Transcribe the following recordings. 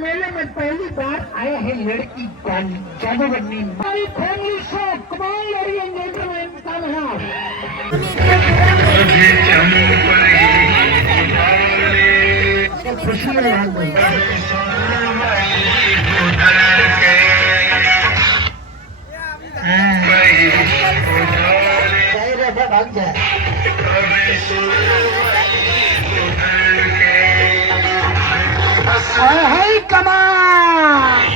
मेले में पहली बार आया है लड़की जादूगरनी हमारी फैमिली शो कमाल लड़ी एंटरटेनमेंट का नाम खुशी भाग जाए कमाल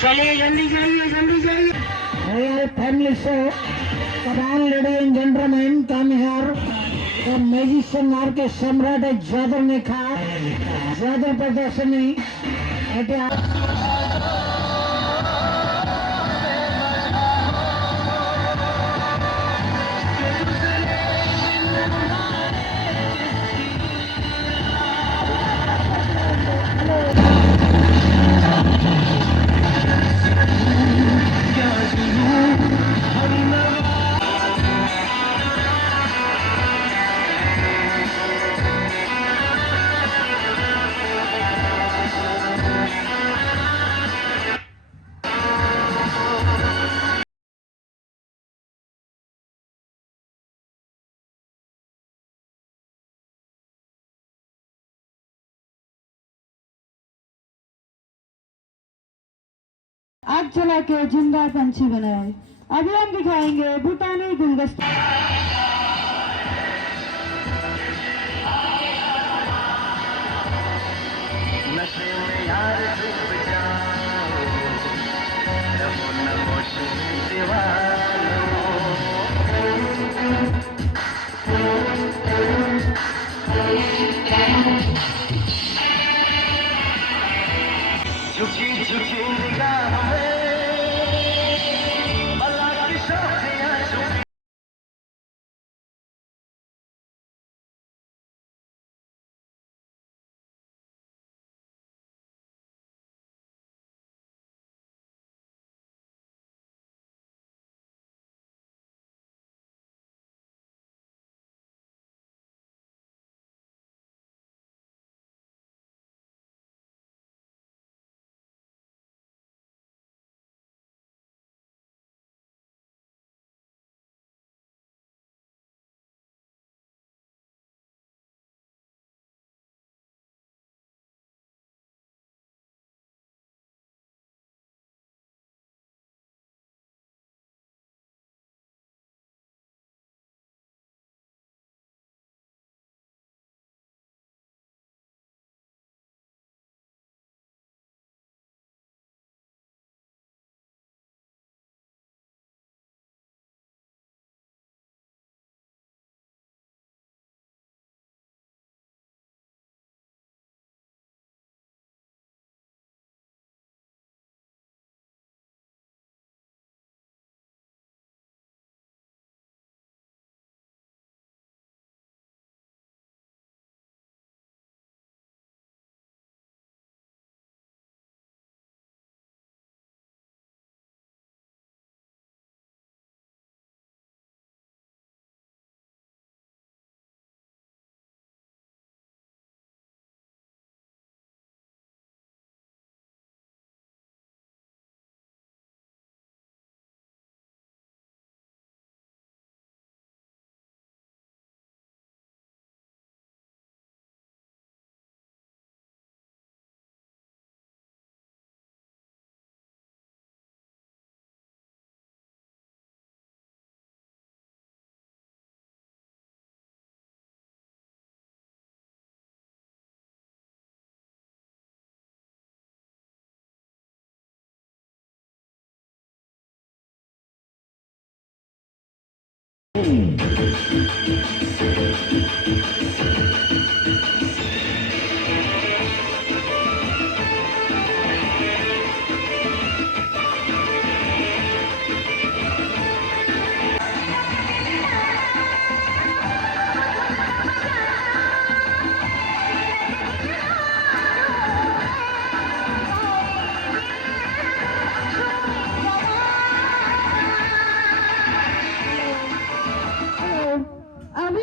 चलिए जल्दी जाइए फैमिली शो कमाल lady and gentleman come here the magician are के सम्राट जादू ने कहा जादू प्रदर्शनी आग जला के जिंदा पंछी बनाए। अभी हम दिखाएंगे भूटानी गुलदस्ता। नशे में यार डूब जाओ, नमो नमो शिव दीवानो। झुकी झुकी निगाह में अल्लाह की शौकियां झुकी।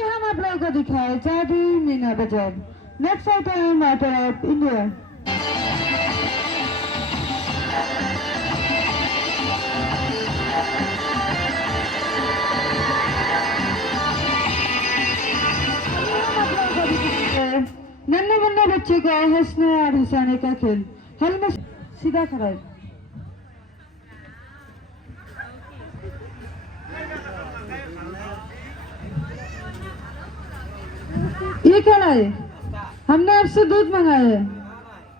अभी हम आप लोगों को दिखाए जादू मीना बाजार। Next item matter of India. नन्हे मुन्ने बच्चे का हंसने और हंसाने का खेल। हल में सीधा खड़ा है। ये क्या लाए? हमने आपसे दूध मंगाया है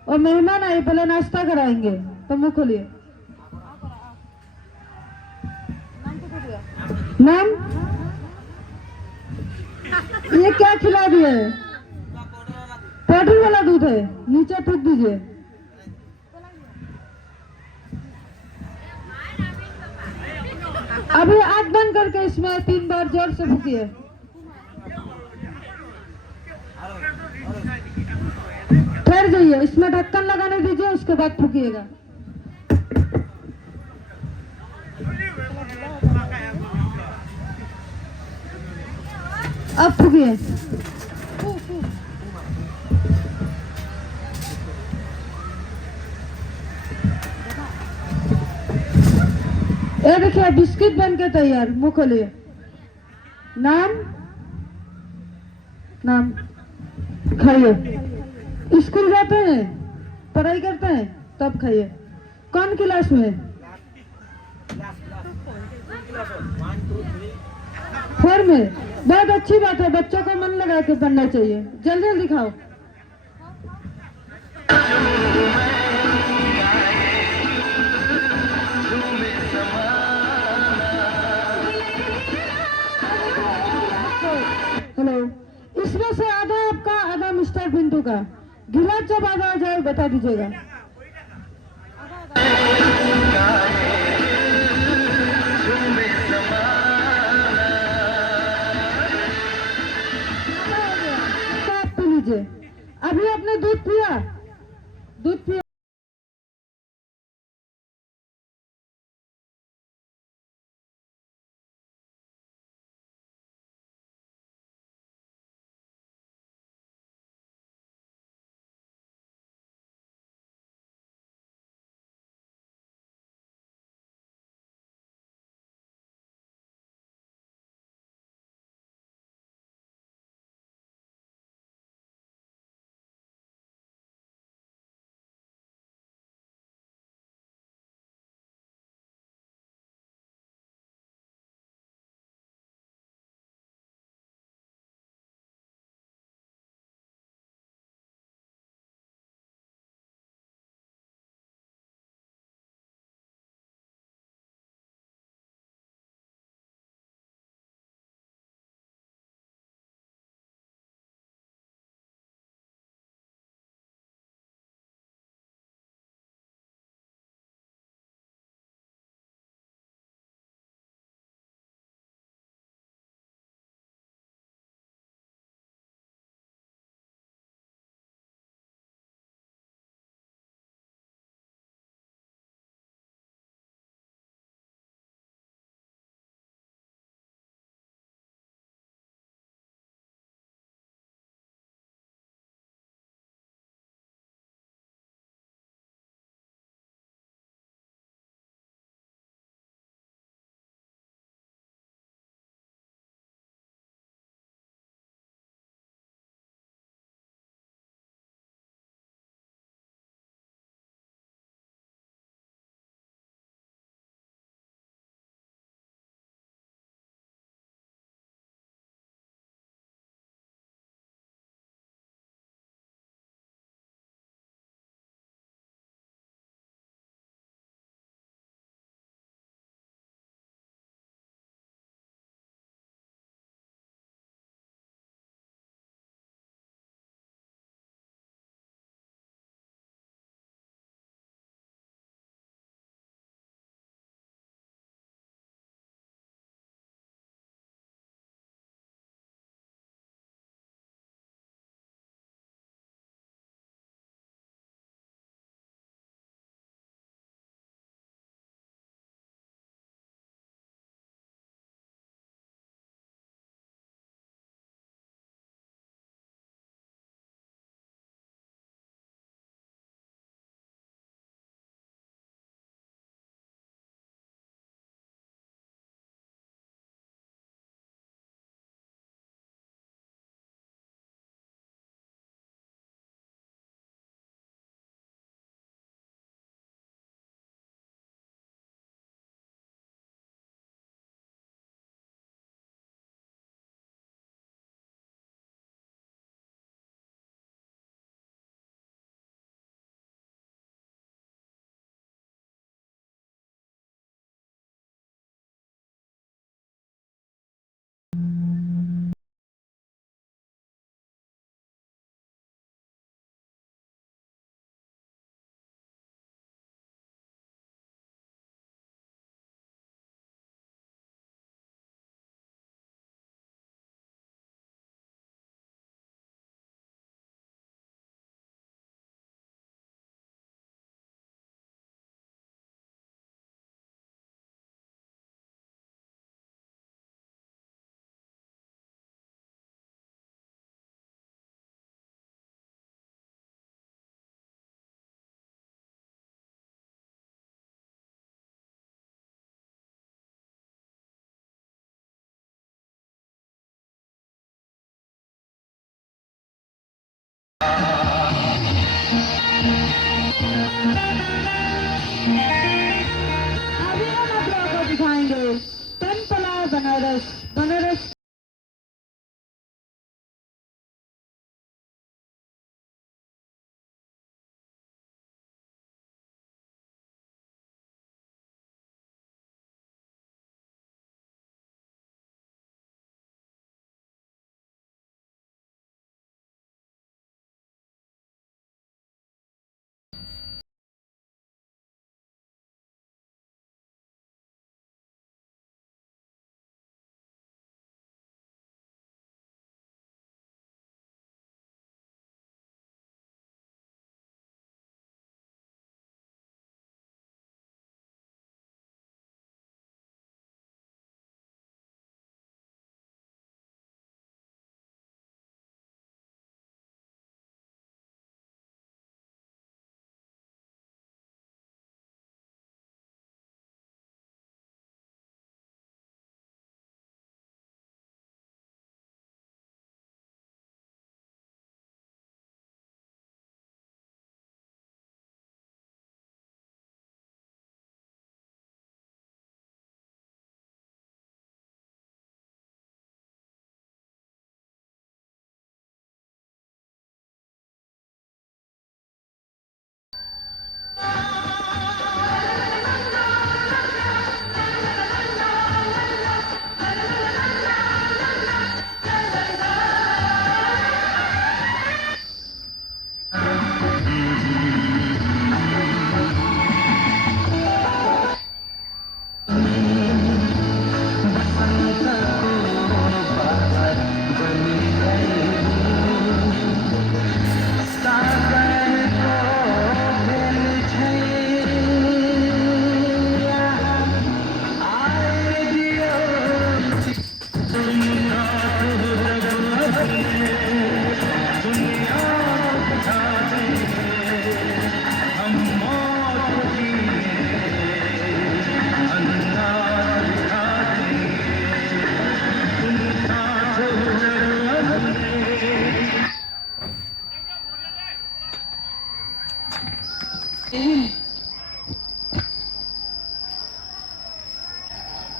और मेहमान आए, पहले नाश्ता कराएंगे, तो मुंह खोलिए। नाम? ये क्या खिला दिए? पाउडर वाला दूध है, नीचे फेंक दीजिए। अभी आँख बंद करके इसमें 3 बार जोर से फूकिए। ठहर जाइए, इसमें ढक्कन लगाने दीजिए, उसके बाद फूकिएगा। अब फूकिए। ये देखिए बिस्किट बन के तैयार, मुंह खोलिए। नाम? नाम खाइए। स्कूल जाते हैं, पढ़ाई करते हैं, तब खाइए। कौन क्लास में? 4 में। बहुत अच्छी बात है, बच्चों को मन लगा के पढ़ना चाहिए। जल्दी जल्दी खाओ। हेलो, इसमें से आधा आपका, आधा मिस्टर पिंटू का। गिलास जब आधा आ जाए बता दीजिएगा। आप पी लीजिए। अभी आपने दूध पिया? दूध पिया?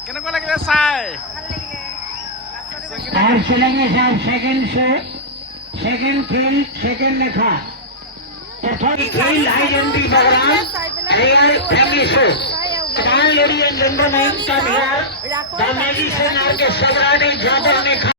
কেনেকুৱা লাগিলে চাই और चलेंगे साहब second show second field second लेखा प्रथम field high jumpy program real family show कमाल ladies and gentleman come here the magician are के सम्राट जादव ने